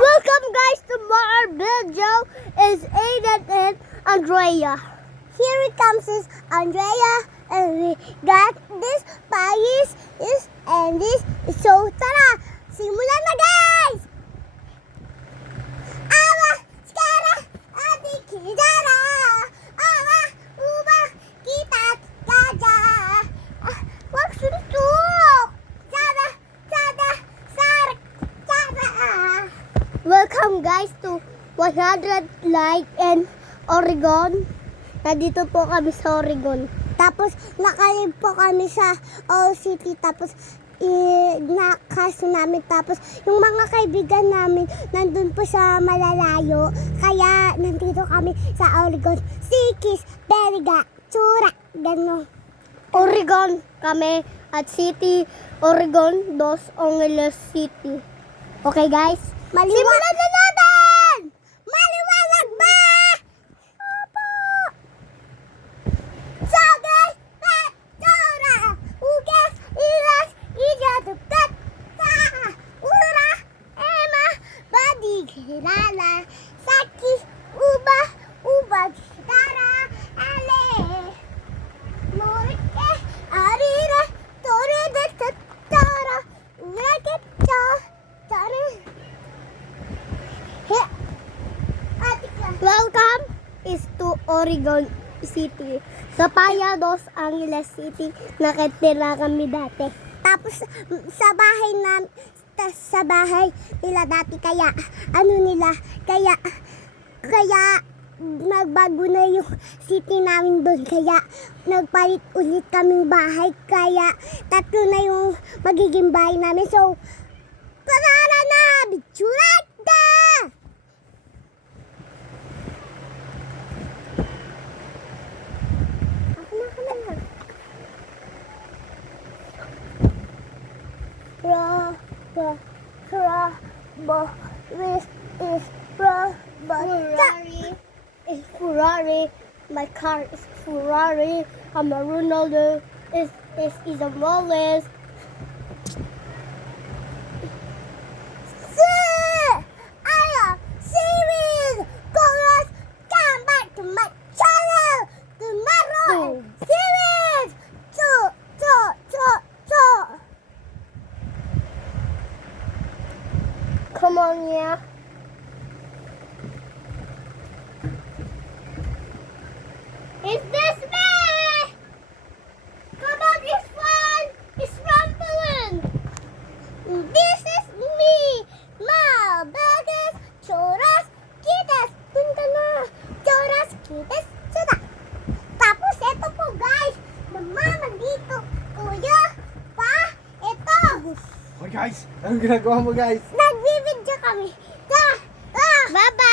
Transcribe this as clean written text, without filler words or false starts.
Welcome guys to our video is Aiden and Andrea. Here it comes is Andrea and we got this pais and this. So tara, simulan na guys! Awa, skara, ati kidara. Awa, uba, kita, kaja. Wag suntok! Sada, sada, sarak, sada. Welcome guys to 100 like and Oregon. Nandito po kami sa Oregon. Tapos nakalib po kami sa All City. Tapos nakaso namin. Tapos yung mga kaibigan namin nandun po sa malalayo. Kaya nandito kami sa Oregon. Sikis, Beriga, Tsura, gano'n. Oregon kami at City, Oregon, Dos Angeles City. Okay guys? Simulan na natin! Maliwanag ba? Opo! So guys, Tsura, Ugas, Ilas, Ija, Tuptat, Taha, Ura, Emma, Badi, Kilala, Sakis, Uba, Ubad, Tara, Ale, Morike, Arira, Tore, Tara, Uraket, Tara. Welcome is to Oregon City. Sa Paya, Dos Angeles City, nakatira kami dati. Tapos sa bahay nila dati kaya nagbago na yung city namin doon. Kaya nagpalit ulit kaming bahay. Kaya 3 na yung magiging bahay namin. So, tara na! Bitsurata! Ferrari. My car is Ferrari. I'm a Ronaldo. Is a Wallace. Series. Chorus. Come back to my channel tomorrow. Series. Come on, yeah. Is this me? Come on, it's fun. It's rumbling. This is me. Ma, bagas, choras, kitas. Punta na. Choras, kitas, suda. Tapos ito po guys. Mama dito. Kuya, pa, ito. Okay guys, anong ginagawa mo guys? Nag-video kami. Bye-bye.